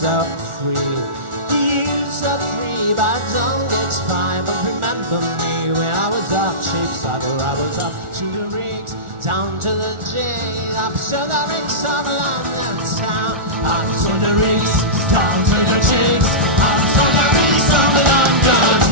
set free. You set free by don't expire. But remember me when I was up Cheapside, or I was up to the rigs, down to the jig, up to the rigs of London town. Up to the rigs, down to the jigs, up to the rigs of London.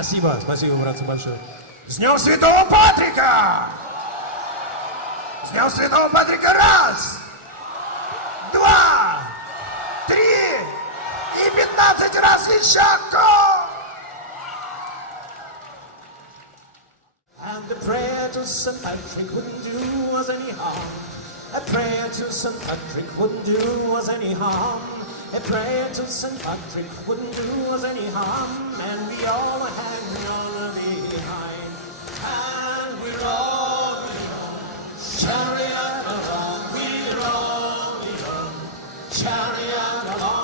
Спасибо, спасибо, братцы, большое. С Днем Святого Патрика! С Днем Святого Патрика! Раз, два, три и 15 раз еще! And the prayer to St. Patrick wouldn't do us any harm. A prayer to St. Patrick wouldn't do us any harm. A prayer to St. Patrick wouldn't do us any harm. And we all hang on behind. And we're all chariot along, we're all chariot along.